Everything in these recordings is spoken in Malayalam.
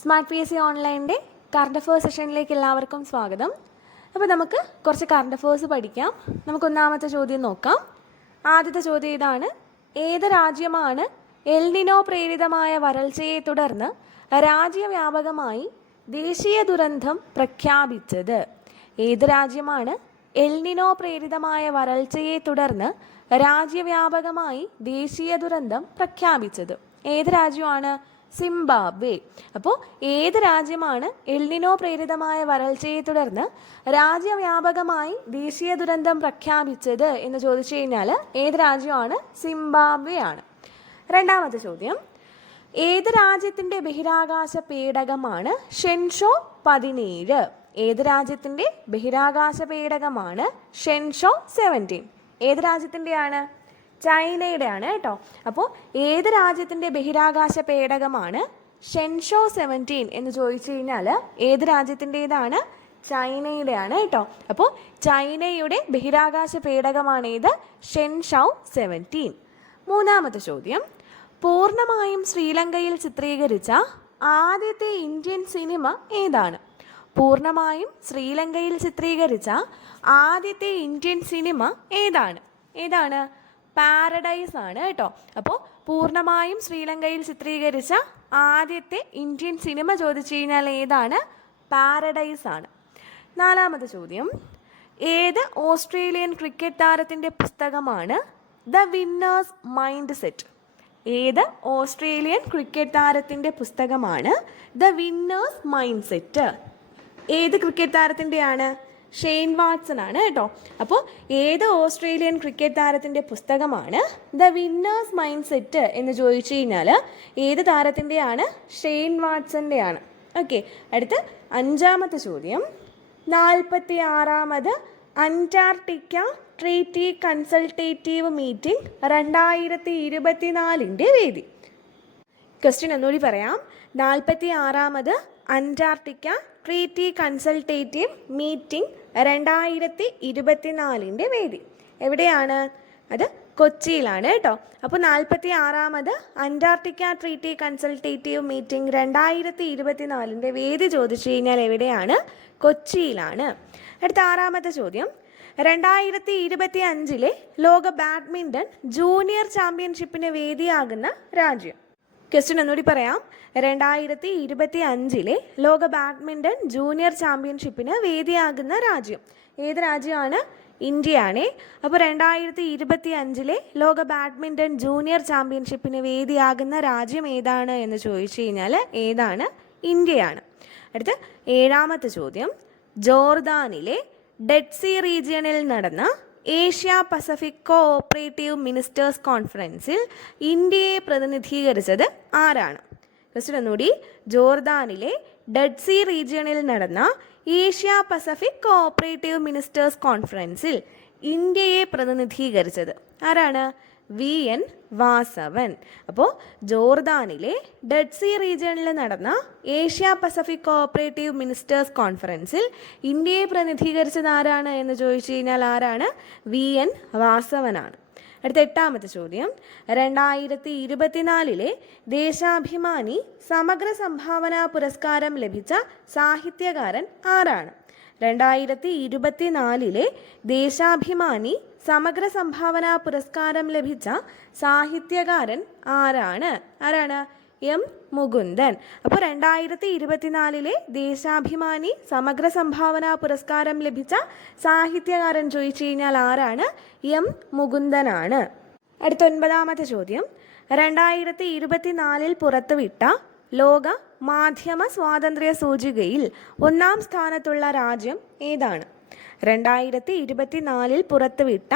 സ്മാർട്ട് പി എസ് സി ഓൺലൈന്റെ കറണ്ട് അഫേഴ്സ് സെഷനിലേക്ക് എല്ലാവർക്കും സ്വാഗതം. അപ്പോൾ നമുക്ക് കുറച്ച് കറണ്ട് അഫേഴ്സ് പഠിക്കാം. നമുക്ക് ഒന്നാമത്തെ ചോദ്യം നോക്കാം. ആദ്യത്തെ ചോദ്യം ഇതാണ്. ഏത് രാജ്യമാണ് എൽനിനോ പ്രേരിതമായ വരൾച്ചയെ തുടർന്ന് രാജ്യവ്യാപകമായി ദേശീയ ദുരന്തം പ്രഖ്യാപിച്ചത്? ഏത് രാജ്യമാണ് എൽനിനോ പ്രേരിതമായ വരൾച്ചയെ തുടർന്ന് രാജ്യവ്യാപകമായി ദേശീയ ദുരന്തം പ്രഖ്യാപിച്ചത്? ഏത് രാജ്യമാണ് സിംബാബ്വെ. അപ്പോൾ ഏത് രാജ്യമാണ് എൽനിനോ പ്രേരിതമായ വരൾച്ചയെ തുടർന്ന് രാജ്യവ്യാപകമായി ദേശീയ ദുരന്തം പ്രഖ്യാപിച്ചത് എന്ന് ചോദിച്ചു കഴിഞ്ഞാൽ ഏത് രാജ്യമാണ്? സിംബാബ്വെ ആണ്. രണ്ടാമത്തെ ചോദ്യം. ഏത് രാജ്യത്തിന്റെ ബഹിരാകാശ പേടകമാണ്? ഷെൻഷോ പതിനേഴ്. ഏത് രാജ്യത്തിന്റെ ബഹിരാകാശ പേടകമാണ്? ഷെൻഷോ സെവന്റീൻ ഏത് രാജ്യത്തിന്റെയാണ് ചൈനയുടെയാണ് കേട്ടോ. അപ്പോൾ ഏത് രാജ്യത്തിന്റെ ബഹിരാകാശ പേടകമാണ്? ഷെൻഷോ സെവന്റീൻ എന്ന് ചോദിച്ചു കഴിഞ്ഞാൽ ഏത് രാജ്യത്തിന്റെതാണ്? ചൈനയുടെയാണ് കേട്ടോ. അപ്പോൾ ചൈനയുടെ ബഹിരാകാശ പേടകമാണ് ഏത് ഷെൻഷോ സെവന്റീൻ. മൂന്നാമത്തെ ചോദ്യം. പൂർണമായും ശ്രീലങ്കയിൽ ചിത്രീകരിച്ച ആദ്യത്തെ ഇന്ത്യൻ സിനിമ ഏതാണ്? പൂർണമായും ശ്രീലങ്കയിൽ ചിത്രീകരിച്ച ആദ്യത്തെ ഇന്ത്യൻ സിനിമ ഏതാണ്? ഏതാണ്? പാരഡൈസ് ആണ് കേട്ടോ. അപ്പോൾ പൂർണമായും ശ്രീലങ്കയിൽ ചിത്രീകരിച്ച ആദ്യത്തെ ഇന്ത്യൻ സിനിമ ചോദിച്ചു കഴിഞ്ഞാൽ ഏതാണ്? പാരഡൈസ് ആണ്. നാലാമത്തെ ചോദ്യം. ഏത് ഓസ്ട്രേലിയൻ ക്രിക്കറ്റ് താരത്തിന്റെ പുസ്തകമാണ് ദ വിന്നേഴ്സ് മൈൻഡ് സെറ്റ് ഏത് ഓസ്ട്രേലിയൻ ക്രിക്കറ്റ് താരത്തിന്റെ പുസ്തകമാണ് ദ വിന്നേഴ്സ് മൈൻഡ് സെറ്റ് ഏത് ക്രിക്കറ്റ് താരത്തിന്റെയാണ് ഷെയ്ൻ വാട്സൺ ആണ് കേട്ടോ. അപ്പോൾ ഏത് ഓസ്ട്രേലിയൻ ക്രിക്കറ്റ് താരത്തിന്റെ പുസ്തകമാണ് ദ വിന്നേഴ്സ് മൈൻഡ് സെറ്റ് എന്ന് ചോദിച്ചു കഴിഞ്ഞാൽ ഏത് താരത്തിന്റെയാണ് ഷെയ്ൻ വാട്സന്റെയാണ് ഓക്കെ അടുത്ത് അഞ്ചാമത്തെ ചോദ്യം. നാൽപ്പത്തി ആറാമത് അന്റാർട്ടിക്ക ട്രീറ്റി കൺസൾട്ടേറ്റീവ് മീറ്റിംഗ് രണ്ടായിരത്തി ഇരുപത്തിനാലിന്റെ വേദി. ക്വസ്റ്റ്യൻ ഒന്നുകൂടി പറയാം. നാൽപ്പത്തി ആറാമത് അന്റാർട്ടിക്ക ട്രീറ്റി കൺസൾട്ടേറ്റീവ് മീറ്റിംഗ് രണ്ടായിരത്തി ഇരുപത്തിനാലിന്റെ വേദി. എവിടെയാണ്? അത് കൊച്ചിയിലാണ് കേട്ടോ. അപ്പോൾ നാൽപ്പത്തി ആറാമത് അന്റാർട്ടിക്ക ട്രീറ്റി കൺസൾട്ടേറ്റീവ് മീറ്റിംഗ് രണ്ടായിരത്തി ഇരുപത്തിനാലിന്റെ വേദി ചോദിച്ചു കഴിഞ്ഞാൽ എവിടെയാണ്? കൊച്ചിയിലാണ്. അടുത്ത ആറാമത്തെ ചോദ്യം. രണ്ടായിരത്തി ഇരുപത്തി അഞ്ചിലെ ലോക ബാഡ്മിന്റൺ ജൂനിയർ ചാമ്പ്യൻഷിപ്പിന് വേദിയാകുന്ന രാജ്യം. ക്വസ്റ്റ്യൻ ഒന്നുകൂടി പറയാം. രണ്ടായിരത്തി ഇരുപത്തി അഞ്ചിലെ ലോക ബാഡ്മിന്റൺ ജൂനിയർ ചാമ്പ്യൻഷിപ്പിന് വേദിയാകുന്ന രാജ്യം. ഏത് രാജ്യമാണ്? ഇന്ത്യയാണേ. അപ്പോൾ രണ്ടായിരത്തി ഇരുപത്തി അഞ്ചിലെ ലോക ബാഡ്മിന്റൺ ജൂനിയർ ചാമ്പ്യൻഷിപ്പിന് വേദിയാകുന്ന രാജ്യം ഏതാണ് എന്ന് ചോദിച്ചു കഴിഞ്ഞാൽ ഏതാണ്? ഇന്ത്യയാണ്. അടുത്ത ഏഴാമത്തെ ചോദ്യം. ജോർദാനിലെ ഡെഡ് സീ റീജിയണിൽ നടന്ന ഏഷ്യ പസഫിക് കോഓപ്പറേറ്റീവ് മിനിസ്റ്റേഴ്സ് കോൺഫറൻസിൽ ഇന്ത്യയെ പ്രതിനിധീകരിച്ചത് ആരാണ്? ക്വസ്റ്റ്യൻ ഒന്നുകൂടി. ജോർദാനിലെ ഡെഡ് സീ റീജിയണിൽ നടന്ന ഏഷ്യ പസഫിക് കോഓപ്പറേറ്റീവ് മിനിസ്റ്റേഴ്സ് കോൺഫറൻസിൽ ഇന്ത്യയെ പ്രതിനിധീകരിച്ചത് ആരാണ്? V N Vasavan. അപ്പോൾ ജോർദാനിലെ ഡെഡ് സീ റീജിയണിൽ നടന്ന ഏഷ്യ പസഫിക് കോഓപ്പറേറ്റീവ് മിനിസ്റ്റേഴ്സ് കോൺഫറൻസിൽ ഇന്ത്യയെ പ്രതിനിധീകരിച്ചത് ആരാണ് എന്ന് ചോദിച്ചു കഴിഞ്ഞാൽ ആരാണ്? വി എൻ വാസവനാണ്. അടുത്ത എട്ടാമത്തെ ചോദ്യം. രണ്ടായിരത്തി ഇരുപത്തിനാലിലെ ദേശാഭിമാനി സമഗ്ര സംഭാവന പുരസ്കാരം ലഭിച്ച സാഹിത്യകാരൻ ആരാണ്? രണ്ടായിരത്തി ഇരുപത്തിനാലിലെ ദേശാഭിമാനി സമഗ്ര സംഭാവന പുരസ്കാരം ലഭിച്ച സാഹിത്യകാരൻ ആരാണ്? ആരാണ്? എം മുകുന്ദൻ. അപ്പോൾ രണ്ടായിരത്തി ഇരുപത്തിനാലിലെ ദേശാഭിമാനി സമഗ്ര സംഭാവന പുരസ്കാരം ലഭിച്ച സാഹിത്യകാരൻ ചോദിച്ചു കഴിഞ്ഞാൽ ആരാണ്? എം മുകുന്ദനാണ്. അടുത്ത ഒൻപതാമത്തെ ചോദ്യം. രണ്ടായിരത്തി ഇരുപത്തിനാലിൽ പുറത്തുവിട്ട ലോക മാധ്യമ സ്വാതന്ത്ര്യ സൂചികയിൽ ഒന്നാം സ്ഥാനത്തുള്ള രാജ്യം ഏതാണ്? രണ്ടായിരത്തി ഇരുപത്തിനാലിൽ പുറത്തുവിട്ട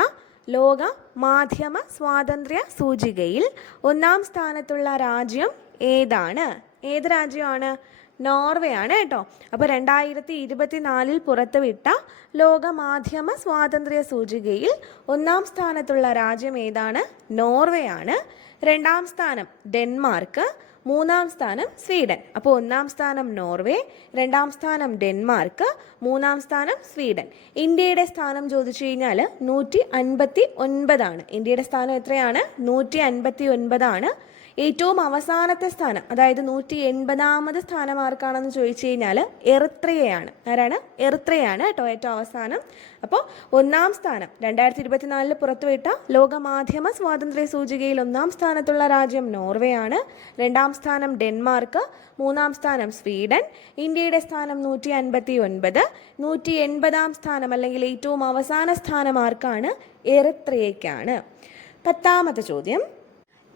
ലോക മാധ്യമ സ്വാതന്ത്ര്യ സൂചികയിൽ ഒന്നാം സ്ഥാനത്തുള്ള രാജ്യം ഏതാണ്? ഏത് രാജ്യമാണ്? നോർവേ ആണ് കേട്ടോ. അപ്പോൾ രണ്ടായിരത്തി ഇരുപത്തിനാലിൽ പുറത്തുവിട്ട ലോക മാധ്യമ സ്വാതന്ത്ര്യ സൂചികയിൽ ഒന്നാം സ്ഥാനത്തുള്ള രാജ്യം ഏതാണ്? നോർവേ ആണ് രണ്ടാം സ്ഥാനം ഡെൻമാർക്ക് മൂന്നാം സ്ഥാനം സ്വീഡൻ. അപ്പോൾ ഒന്നാം സ്ഥാനം നോർവേ രണ്ടാം സ്ഥാനം ഡെൻമാർക്ക് മൂന്നാം സ്ഥാനം സ്വീഡൻ. ഇന്ത്യയുടെ സ്ഥാനം ചോദിച്ചു കഴിഞ്ഞാൽ നൂറ്റി അൻപത്തി ഒൻപതാണ്. ഇന്ത്യയുടെ സ്ഥാനം എത്രയാണ്? നൂറ്റി അൻപത്തി ഒൻപതാണ്. ഏറ്റവും അവസാനത്തെ സ്ഥാനം അതായത് നൂറ്റി എൺപതാമത് സ്ഥാനം ആർക്കാണെന്ന് ചോദിച്ചു കഴിഞ്ഞാൽ എറിത്രയാണ്. ആരാണ്? എറിത്രയാണ് കേട്ടോ ഏറ്റവും അവസാനം. അപ്പോൾ ഒന്നാം സ്ഥാനം രണ്ടായിരത്തി ഇരുപത്തിനാലിൽ പുറത്തുവിട്ട ലോക മാധ്യമ സ്വാതന്ത്ര്യ സൂചികയിൽ ഒന്നാം സ്ഥാനത്തുള്ള രാജ്യം നോർവേ ആണ്. രണ്ടാം സ്ഥാനം ഡെൻമാർക്ക് മൂന്നാം സ്ഥാനം സ്വീഡൻ ഇന്ത്യയുടെ സ്ഥാനം നൂറ്റി അൻപത്തി ഒൻപത് നൂറ്റി എൺപതാം സ്ഥാനം അല്ലെങ്കിൽ ഏറ്റവും അവസാന സ്ഥാനം ആർക്കാണ്? എറിത്രയ്ക്കാണ്. പത്താമത്തെ ചോദ്യം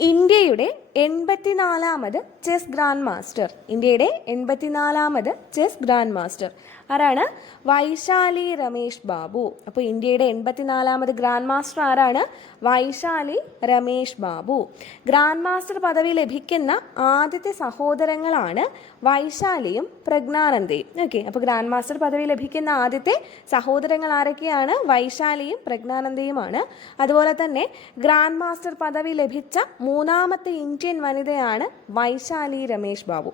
ഇന്ത്യയുടെ എൺപത്തിനാലാമത് ചെസ് ഗ്രാൻഡ് മാസ്റ്റർ. ഇന്ത്യയുടെ എൺപത്തിനാലാമത് ചെസ് ഗ്രാൻഡ് മാസ്റ്റർ. ആരാണ്? വൈശാലി രമേഷ് ബാബു. അപ്പോൾ ഇന്ത്യയുടെ എൺപത്തിനാലാമത് ഗ്രാൻഡ് മാസ്റ്റർ ആരാണ്? വൈശാലി രമേഷ് ബാബു. ഗ്രാൻഡ് മാസ്റ്റർ പദവി ലഭിക്കുന്ന ആദ്യത്തെ സഹോദരങ്ങളാണ് വൈശാലിയും പ്രജ്ഞാനന്ദയും. ഓക്കെ അപ്പോൾ ഗ്രാൻഡ് മാസ്റ്റർ പദവി ലഭിക്കുന്ന ആദ്യത്തെ സഹോദരങ്ങൾ ആരൊക്കെയാണ്? വൈശാലിയും പ്രജ്ഞാനന്ദയുമാണ്. അതുപോലെ തന്നെ ഗ്രാൻഡ് മാസ്റ്റർ പദവി ലഭിച്ച മൂന്നാമത്തെ ഇന്ത്യൻ വനിതയാണ് വൈശാലി രമേശ് ബാബു.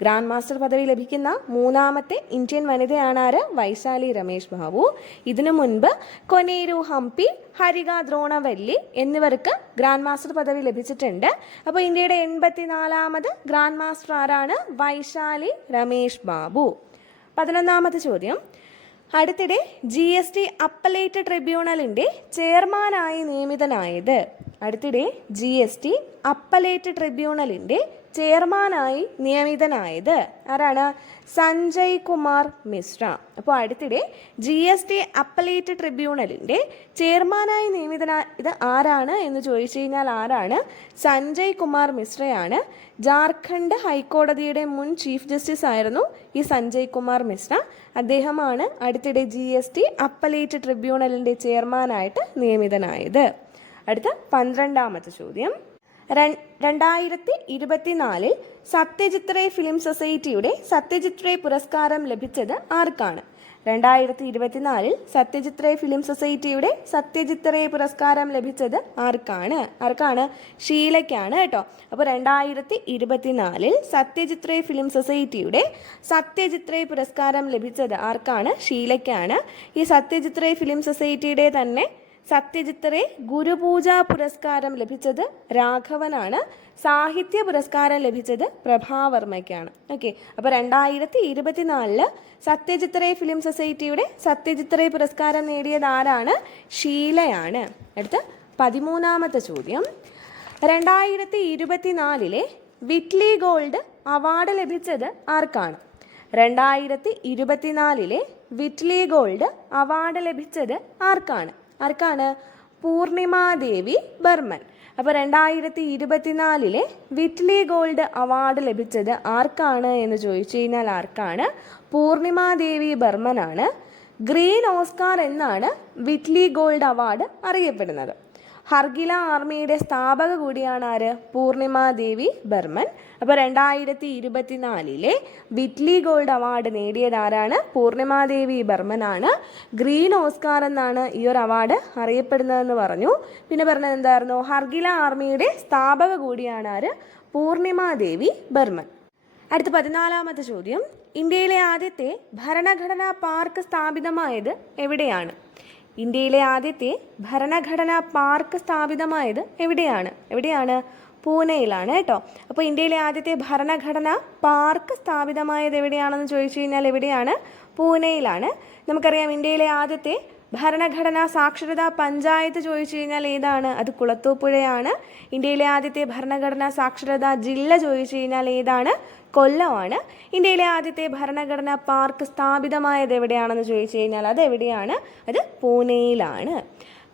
ഗ്രാൻഡ് മാസ്റ്റർ പദവി ലഭിക്കുന്ന മൂന്നാമത്തെ ഇന്ത്യൻ വനിതയാണ് ആര്? വൈശാലി രമേശ് ബാബു. ഇതിനു മുൻപ് കൊനേരു ഹംപി ഹരിക ദ്രോണവല്ലി എന്നിവർക്ക് ഗ്രാൻഡ് മാസ്റ്റർ പദവി ലഭിച്ചിട്ടുണ്ട്. അപ്പോൾ ഇന്ത്യയുടെ എൺപത്തിനാലാമത് ഗ്രാൻഡ് മാസ്റ്റർ ആരാണ്? വൈശാലി രമേശ് ബാബു. പതിനൊന്നാമത്തെ ചോദ്യം. അടുത്തിടെ ജി എസ് ടി അപ്പലേറ്റ് ട്രിബ്യൂണലിന്റെ ചെയർമാനായി നിയമിതനായത് അടുത്തിടെ ജി എസ് ടി അപ്പലേറ്റ് ട്രിബ്യൂണലിന്റെ ചെയർമാനായി നിയമിതനായത് ആരാണ്? സഞ്ജയ് കുമാർ മിശ്ര. അപ്പോൾ അടുത്തിടെ ജി എസ് ടി അപ്പലേറ്റ് ട്രിബ്യൂണലിന്റെ ചെയർമാനായി നിയമിതനായത് ആരാണ് എന്ന് ചോദിച്ചു കഴിഞ്ഞാൽ ആരാണ്? സഞ്ജയ് കുമാർ മിശ്രയാണ്. ജാർഖണ്ഡ് ഹൈക്കോടതിയുടെ മുൻ ചീഫ് ജസ്റ്റിസ് ആയിരുന്നു ഈ സഞ്ജയ് കുമാർ മിശ്ര. അദ്ദേഹമാണ് അടുത്തിടെ ജി എസ് ടി അപ്പലേറ്റ് ട്രിബ്യൂണലിന്റെ ചെയർമാനായിട്ട് നിയമിതനായത്. അടുത്ത പന്ത്രണ്ടാമത്തെ ചോദ്യം. രണ്ടായിരത്തി ഇരുപത്തിനാലിൽ സത്യജിത് റേ ഫിലിം സൊസൈറ്റിയുടെ സത്യജിത് റേ പുരസ്കാരം ലഭിച്ചത് ആർക്കാണ്? രണ്ടായിരത്തി ഇരുപത്തിനാലിൽ സത്യജിത് റേ ഫിലിം സൊസൈറ്റിയുടെ സത്യജിത് റേ പുരസ്കാരം ലഭിച്ചത് ആർക്കാണ്? ആർക്കാണ്? ഷീലയ്ക്കാണ് കേട്ടോ. അപ്പോൾ രണ്ടായിരത്തി ഇരുപത്തിനാലിൽ സത്യജിത് റേ ഫിലിം സൊസൈറ്റിയുടെ സത്യജിത് റേ പുരസ്കാരം ലഭിച്ചത് ആർക്കാണ്? ഷീലയ്ക്കാണ്. ഈ സത്യജിത് റേ ഫിലിം സൊസൈറ്റിയുടെ തന്നെ സത്യജിത് ഗുരുപൂജാ ഗുരുപൂജ പുരസ്കാരം ലഭിച്ചത് രാഘവനാണ്. സാഹിത്യ പുരസ്കാരം ലഭിച്ചത് പ്രഭാവർമ്മയ്ക്കാണ്. ഓക്കെ അപ്പോൾ രണ്ടായിരത്തി ഇരുപത്തിനാലിൽ സത്യജിത്തറെ ഫിലിം സൊസൈറ്റിയുടെ സത്യജിത്തറെ പുരസ്കാരം നേടിയത് ആരാണ്? ഷീലയാണ്. അടുത്ത പതിമൂന്നാമത്തെ ചോദ്യം. രണ്ടായിരത്തി ഇരുപത്തിനാലിലെ വിറ്റ്ലി ഗോൾഡ് അവാർഡ് ലഭിച്ചത് ആർക്കാണ്? രണ്ടായിരത്തി ഇരുപത്തിനാലിലെ വിറ്റ്ലി ഗോൾഡ് അവാർഡ് ലഭിച്ചത് ആർക്കാണ്? ആർക്കാണ്? പൂർണിമാദേവി ബർമൻ അപ്പോൾ രണ്ടായിരത്തി ഇരുപത്തിനാലിലെ വിറ്റ്ലി ഗോൾഡ് അവാർഡ് ലഭിച്ചത് ആർക്കാണ് എന്ന് ചോദിച്ചു കഴിഞ്ഞാൽ ആർക്കാണ്? പൂർണിമാദേവി ബർമനാണ് ഗ്രീൻ ഓസ്കാർ എന്നാണ് വിറ്റ്ലി ഗോൾഡ് അവാർഡ് അറിയപ്പെടുന്നത്. ഹർഗില ആർമിയുടെ സ്ഥാപക കൂടിയാണ് ആര്? പൂർണിമ ദേവി ബർമൻ. അപ്പോൾ രണ്ടായിരത്തി ഇരുപത്തിനാലിലെ വിറ്റ്ലി ഗോൾഡ് അവാർഡ് നേടിയത് ആരാണ്? പൂർണിമാദേവി ബർമനാണ്. ഗ്രീൻ ഓസ്കാർ എന്നാണ് ഈ ഒരു അവാർഡ് അറിയപ്പെടുന്നതെന്ന് പറഞ്ഞു. പിന്നെ പറഞ്ഞത് എന്തായിരുന്നു? ഹർഗില ആർമിയുടെ സ്ഥാപക കൂടിയാണ് ആര്? പൂർണിമാദേവി ബർമൻ. അടുത്ത പതിനാലാമത്തെ ചോദ്യം. ഇന്ത്യയിലെ ആദ്യത്തെ ഭരണഘടനാ പാർക്ക് സ്ഥാപിതമായത് എവിടെയാണ്? ഇന്ത്യയിലെ ആദ്യത്തെ ഭരണഘടനാ പാർക്ക് സ്ഥാപിതമായത് എവിടെയാണ്? എവിടെയാണ്? പൂനെയിലാണ് കേട്ടോ. അപ്പോൾ ഇന്ത്യയിലെ ആദ്യത്തെ ഭരണഘടന പാർക്ക് സ്ഥാപിതമായത് എവിടെയാണെന്ന് ചോദിച്ചു കഴിഞ്ഞാൽ എവിടെയാണ്? പൂനെയിലാണ്. നമുക്കറിയാം ഇന്ത്യയിലെ ആദ്യത്തെ ഭരണഘടനാ സാക്ഷരതാ പഞ്ചായത്ത് ചോദിച്ചു കഴിഞ്ഞാൽ ഏതാണ്? അത് കുളത്തൂപ്പുഴയാണ്. ഇന്ത്യയിലെ ആദ്യത്തെ ഭരണഘടനാ സാക്ഷരതാ ജില്ല ചോദിച്ചു കഴിഞ്ഞാൽ ഏതാണ്? കൊല്ലമാണ്. ഇന്ത്യയിലെ ആദ്യത്തെ ഭരണഘടനാ പാർക്ക് സ്ഥാപിതമായത് എവിടെയാണെന്ന് ചോദിച്ചു കഴിഞ്ഞാൽ അത് എവിടെയാണ് അത് പൂനെയിലാണ്.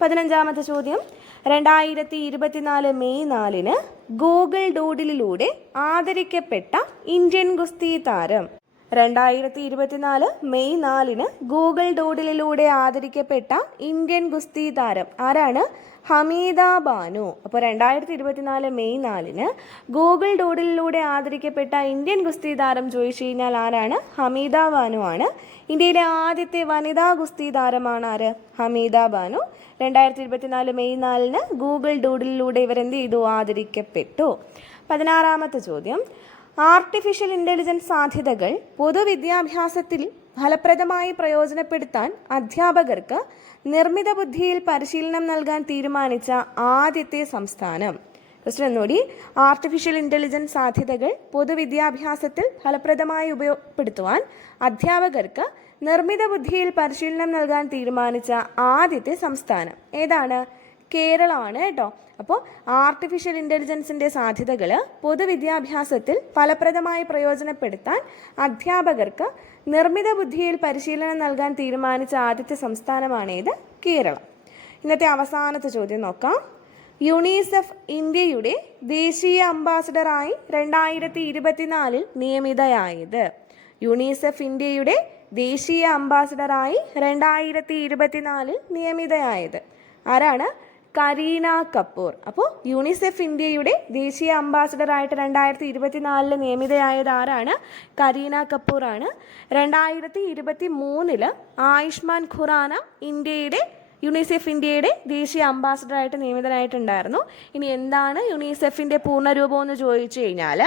പതിനഞ്ചാമത്തെ ചോദ്യം. രണ്ടായിരത്തി ഇരുപത്തിനാല് മെയ് നാലിന് ഗൂഗിൾ ഡൂഡിലിലൂടെ ആദരിക്കപ്പെട്ട ഇന്ത്യൻ ഗുസ്തി താരം രണ്ടായിരത്തി ഇരുപത്തിനാല് മെയ് നാലിന് ഗൂഗിൾ ഡോഡിലൂടെ ആദരിക്കപ്പെട്ട ഇന്ത്യൻ ഗുസ്തി താരം ആരാണ്? ഹമീദ ബാനു. അപ്പോൾ രണ്ടായിരത്തി ഇരുപത്തിനാല് മെയ് നാലിന് ഗൂഗിൾ ഡോഡിലൂടെ ആദരിക്കപ്പെട്ട ഇന്ത്യൻ ഗുസ്തി താരം ചോദിച്ചു കഴിഞ്ഞാൽ ആരാണ്? ഹമീദ ബാനു ആണ്. ഇന്ത്യയിലെ ആദ്യത്തെ വനിതാ ഗുസ്തി താരമാണ് ആര്? ഹമീദ ബാനു. രണ്ടായിരത്തി ഇരുപത്തിനാല് മെയ് നാലിന് ഗൂഗിൾ ഡോഡിലൂടെ ഇവരെന്ത് ചെയ്തു? ആദരിക്കപ്പെട്ടു. പതിനാറാമത്തെ ചോദ്യം. ആർട്ടിഫിഷ്യൽ ഇന്റലിജൻസ് സാധ്യതകൾ പൊതുവിദ്യാഭ്യാസത്തിൽ ഫലപ്രദമായി പ്രയോജനപ്പെടുത്താൻ അധ്യാപകർക്ക് നിർമ്മിത ബുദ്ധിയിൽ പരിശീലനം നൽകാൻ തീരുമാനിച്ച ആദ്യത്തെ സംസ്ഥാനം. ക്വസ്റ്റൻ ഒന്നുകൂടി. ആർട്ടിഫിഷ്യൽ ഇന്റലിജൻസ് സാധ്യതകൾ പൊതുവിദ്യാഭ്യാസത്തിൽ ഫലപ്രദമായി ഉപയോഗപ്പെടുത്തുവാൻ അധ്യാപകർക്ക് നിർമ്മിത ബുദ്ധിയിൽ പരിശീലനം നൽകാൻ തീരുമാനിച്ച ആദ്യത്തെ സംസ്ഥാനം. ഏതാണ്? കേരളമാണ് കേട്ടോ അപ്പോൾ ആർട്ടിഫിഷ്യൽ ഇന്റലിജൻസിന്റെ സാധ്യതകൾ പൊതുവിദ്യാഭ്യാസത്തിൽ ഫലപ്രദമായി പ്രയോജനപ്പെടുത്താൻ അധ്യാപകർക്ക് നിർമ്മിത ബുദ്ധിയിൽ പരിശീലനം നൽകാൻ തീരുമാനിച്ച ആദ്യത്തെ സംസ്ഥാനമാണേത് കേരളം. ഇന്നത്തെ അവസാനത്തെ ചോദ്യം നോക്കാം. യുണിസെഫ് ഇന്ത്യയുടെ ദേശീയ അംബാസഡറായി രണ്ടായിരത്തി ഇരുപത്തിനാലിൽ നിയമിതയായത്. യുണിസെഫ് ഇന്ത്യയുടെ ദേശീയ അംബാസഡറായി രണ്ടായിരത്തി ഇരുപത്തിനാലിൽ നിയമിതയായത്. ആരാണ്? കരീന കപൂർ. അപ്പോൾ യൂണിസെഫ് ഇന്ത്യയുടെ ദേശീയ അംബാസഡറായിട്ട് രണ്ടായിരത്തി ഇരുപത്തിനാലിൽ നിയമിതയായത് ആരാണ്? കരീന കപൂർ ആണ് രണ്ടായിരത്തി ഇരുപത്തി മൂന്നിൽ ആയുഷ്മാൻ ഖുറാന ഇന്ത്യയുടെ യുണിസെഫ് ഇന്ത്യയുടെ ദേശീയ അംബാസഡറായിട്ട് നിയമിതനായിട്ടുണ്ടായിരുന്നു. ഇനി എന്താണ് യുണിസെഫിന്റെ പൂർണരൂപം എന്ന് ചോദിച്ചു കഴിഞ്ഞാൽ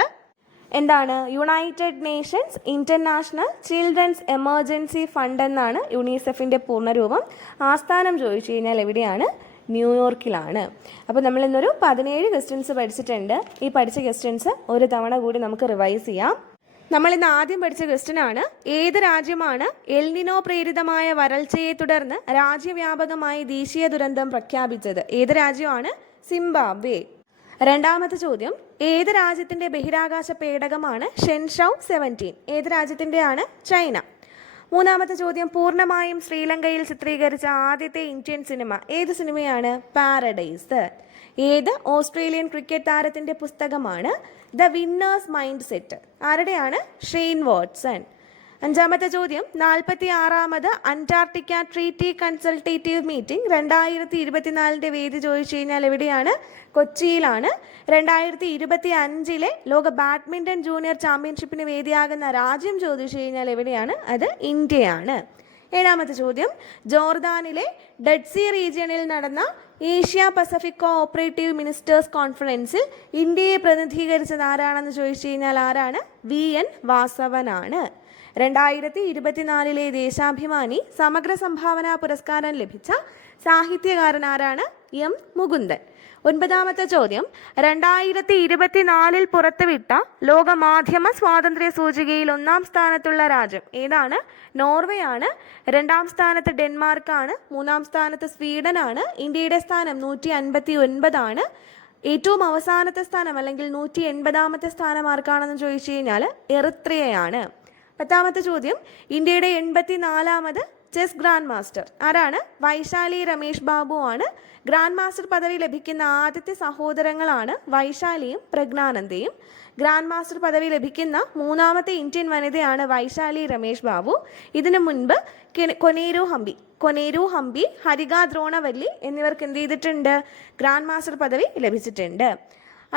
എന്താണ്? United Nations International Children's Emergency Fund എന്നാണ് യുണിസെഫിന്റെ പൂർണരൂപം. ആസ്ഥാനം ചോദിച്ചു കഴിഞ്ഞാൽ എവിടെയാണ്? ന്യൂയോർക്കിലാണ് അപ്പോൾ നമ്മൾ ഇന്നൊരു പതിനേഴ് ക്വസ്റ്റ്യൻസ് പഠിച്ചിട്ടുണ്ട്. ഈ പഠിച്ച ക്വസ്റ്റ്യൻസ് ഒരു തവണ കൂടി നമുക്ക് റിവൈസ് ചെയ്യാം. നമ്മൾ ഇന്ന് ആദ്യം പഠിച്ച ക്വസ്റ്റ്യൻ ആണ്. ഏത് രാജ്യമാണ് എൽനിനോ പ്രേരിതമായ വരൾച്ചയെ തുടർന്ന് രാജ്യവ്യാപകമായി ദേശീയ ദുരന്തം പ്രഖ്യാപിച്ചത്? ഏത് രാജ്യമാണ്? സിംബാബ്വെ. രണ്ടാമത്തെ ചോദ്യം ഏത് രാജ്യത്തിന്റെ ബഹിരാകാശ പേടകമാണ് ഷെൻഷൌ സെവന്റീൻ ഏത് രാജ്യത്തിന്റെയാണ് ചൈന. മൂന്നാമത്തെ ചോദ്യം പൂർണമായും ശ്രീലങ്കയിൽ ചിത്രീകരിച്ച ആദ്യത്തെ ഇന്ത്യൻ സിനിമ ഏത് സിനിമയാണ്? പാരഡൈസ് ഏത് ഓസ്ട്രേലിയൻ ക്രിക്കറ്റ് താരത്തിന്റെ പുസ്തകമാണ് the winner's mindset ആരുടെയാണ്? Shane Watson. അഞ്ചാമത്തെ ചോദ്യം നാൽപ്പത്തി ആറാമത് അന്റാർട്ടിക്ക ട്രീറ്റി കൺസൾട്ടേറ്റീവ് മീറ്റിംഗ് രണ്ടായിരത്തി ഇരുപത്തിനാലിന്റെ വേദി ചോദിച്ചു കഴിഞ്ഞാൽ എവിടെയാണ്? കൊച്ചിയിലാണ്. രണ്ടായിരത്തി ഇരുപത്തി അഞ്ചിലെ ലോക ബാഡ്മിന്റൺ ജൂനിയർ ചാമ്പ്യൻഷിപ്പിന് വേദിയാകുന്ന രാജ്യം ചോദിച്ചു കഴിഞ്ഞാൽ എവിടെയാണ്? അത് ഇന്ത്യയാണ്. ഏഴാമത്തെ ചോദ്യം ജോർദാനിലെ ഡെഡ്സി റീജിയണിൽ നടന്ന ഏഷ്യ പസഫിക് കോഓപ്പറേറ്റീവ് മിനിസ്റ്റേഴ്സ് കോൺഫറൻസിൽ ഇന്ത്യയെ പ്രതിനിധീകരിച്ചത് ആരാണെന്ന് ചോദിച്ചു കഴിഞ്ഞാൽ ആരാണ്? വി. എൻ. വാസവനാണ്. രണ്ടായിരത്തി ഇരുപത്തിനാലിലെ ദേശാഭിമാനി സമഗ്ര സംഭാവന പുരസ്കാരം ലഭിച്ച സാഹിത്യകാരൻ ആരാണ് എം മുകുന്ദൻ. ഒൻപതാമത്തെ ചോദ്യം രണ്ടായിരത്തി ഇരുപത്തിനാലിൽ പുറത്തുവിട്ട ലോക മാധ്യമ സ്വാതന്ത്ര്യ സൂചികയിൽ ഒന്നാം സ്ഥാനത്തുള്ള രാജ്യം ഏതാണ്? നോർവേ ആണ് രണ്ടാം സ്ഥാനത്ത് ഡെൻമാർക്കാണ്. മൂന്നാം സ്ഥാനത്ത് സ്വീഡനാണ്. ഇന്ത്യയുടെ സ്ഥാനം നൂറ്റി അൻപത്തി ഒൻപതാണ് ഏറ്റവും അവസാനത്തെ സ്ഥാനം അല്ലെങ്കിൽ നൂറ്റി എൺപതാമത്തെ സ്ഥാനം ആർക്കാണെന്ന് ചോദിച്ചു കഴിഞ്ഞാൽ എറിത്രിയയാണ് പത്താമത്തെ ചോദ്യം. ഇന്ത്യയുടെ എൺപത്തി നാലാമത് ചെസ് ഗ്രാൻഡ് മാസ്റ്റർ. ആരാണ്? വൈശാലി രമേഷ് ബാബു ആണ്. ഗ്രാൻഡ് മാസ്റ്റർ പദവി ലഭിക്കുന്ന ആദ്യത്തെ സഹോദരങ്ങളാണ് വൈശാലിയും പ്രജ്ഞാനന്ദയും. ഗ്രാൻഡ് മാസ്റ്റർ പദവി ലഭിക്കുന്ന മൂന്നാമത്തെ ഇന്ത്യൻ വനിതയാണ് വൈശാലി രമേഷ് ബാബു. ഇതിനു മുൻപ് കൊനേരു ഹംപി കൊനേരു ഹംപി ഹരിക ദ്രോണവല്ലി എന്നിവർക്ക് എന്ത് ചെയ്തിട്ടുണ്ട്? ഗ്രാൻഡ് മാസ്റ്റർ പദവി ലഭിച്ചിട്ടുണ്ട്.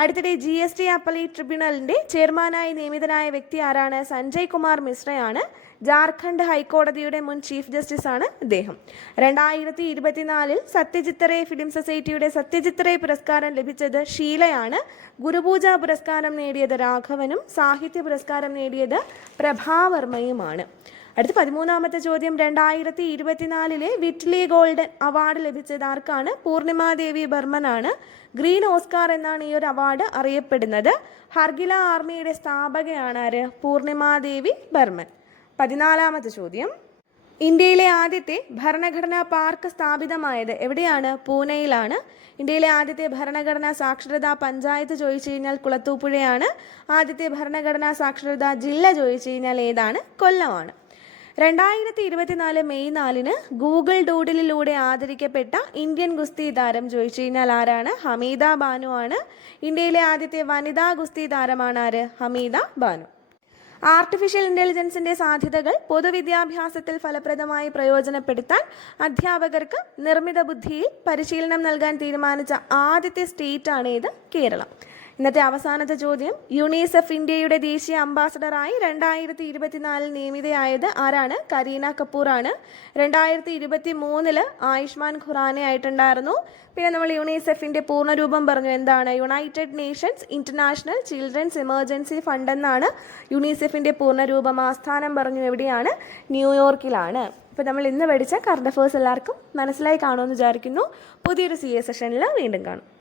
അടുത്തിടെ ജി എസ് ടി അപ്പലേറ്റ് ട്രിബ്യൂണലിന്റെ ചെയർമാനായി നിയമിതനായ വ്യക്തി ആരാണ്? സഞ്ജയ് കുമാർ മിശ്രയാണ്. ജാർഖണ്ഡ് ഹൈക്കോടതിയുടെ മുൻ ചീഫ് ജസ്റ്റിസ് ആണ് അദ്ദേഹം രണ്ടായിരത്തി ഇരുപത്തിനാലിൽ സത്യജിത്ത് റേ ഫിലിം സൊസൈറ്റിയുടെ സത്യജിത്ത് റേ പുരസ്കാരം ലഭിച്ചത് ഷീലയാണ്. ഗുരുപൂജ പുരസ്കാരം നേടിയത് രാഘവനും സാഹിത്യ പുരസ്കാരം നേടിയത് പ്രഭാവർമ്മയുമാണ്. അടുത്ത പതിമൂന്നാമത്തെ ചോദ്യം രണ്ടായിരത്തി ഇരുപത്തിനാലിലെ വിറ്റ്ലി ഗോൾഡൻ അവാർഡ് ലഭിച്ചത് ആർക്കാണ് പൂർണിമാദേവി ബർമനാണ്. ഗ്രീൻ ഓസ്കാർ എന്നാണ് ഈ ഒരു അവാർഡ് അറിയപ്പെടുന്നത്. ഹർഗില ആർമിയുടെ സ്ഥാപകയാണ് ആര്? പൂർണിമാദേവി ബർമൻ. പതിനാലാമത്തെ ചോദ്യം. ഇന്ത്യയിലെ ആദ്യത്തെ ഭരണഘടനാ പാർക്ക് സ്ഥാപിതമായത് എവിടെയാണ്? പൂനെയിലാണ്. ഇന്ത്യയിലെ ആദ്യത്തെ ഭരണഘടനാ സാക്ഷരതാ പഞ്ചായത്ത് ചോദിച്ചു കഴിഞ്ഞാൽ കുളത്തൂപ്പുഴയാണ്. ആദ്യത്തെ ഭരണഘടനാ സാക്ഷരതാ ജില്ല ചോദിച്ചു കഴിഞ്ഞാൽ ഏതാണ്? കൊല്ലമാണ്. രണ്ടായിരത്തി ഇരുപത്തിനാല് മെയ് നാലിന് ഗൂഗിൾ ഡൂഡിലിലൂടെ ആദരിക്കപ്പെട്ട ഇന്ത്യൻ ഗുസ്തി താരം ചോദിച്ചു കഴിഞ്ഞാൽ ആരാണ്? ഹമീദ ബാനു ആണ്. ഇന്ത്യയിലെ ആദ്യത്തെ വനിതാ ഗുസ്തി താരമാണ് ആര്? ഹമീദ ബാനു. ആർട്ടിഫിഷ്യൽ ഇന്റലിജൻസിന്റെ സാധ്യതകൾ പൊതുവിദ്യാഭ്യാസത്തിൽ ഫലപ്രദമായി പ്രയോജനപ്പെടുത്താൻ അധ്യാപകർക്ക് നിർമ്മിത ബുദ്ധിയിൽ പരിശീലനം നൽകാൻ തീരുമാനിച്ച ആദ്യത്തെ സ്റ്റേറ്റാണ് ഇത് കേരളം. ഇന്നത്തെ അവസാനത്തെ ചോദ്യം. യുണിസെഫ് ഇന്ത്യയുടെ ദേശീയ അംബാസഡറായി രണ്ടായിരത്തി ഇരുപത്തിനാലിൽ നിയമിതയായത് ആരാണ്? കരീന കപൂർ ആണ് രണ്ടായിരത്തി ഇരുപത്തി മൂന്നിൽ ആയുഷ്മാൻ ഖുറാനെ ആയിട്ടുണ്ടായിരുന്നു. പിന്നെ നമ്മൾ യുണിസെഫിന്റെ പൂർണരൂപം പറഞ്ഞു. എന്താണ്? United Nations International Children's Emergency Fund എന്നാണ് യുണിസെഫിന്റെ പൂർണരൂപം ആസ്ഥാനം പറഞ്ഞു എവിടെയാണ്? ന്യൂയോർക്കിലാണ്. അപ്പോൾ നമ്മൾ ഇന്ന് പഠിച്ച കറണ്ട് അഫേഴ്സ് എല്ലാവർക്കും മനസ്സിലായി കാണുമെന്ന് വിചാരിക്കുന്നു. പുതിയൊരു സി എ സെഷനിൽ വീണ്ടും കാണും.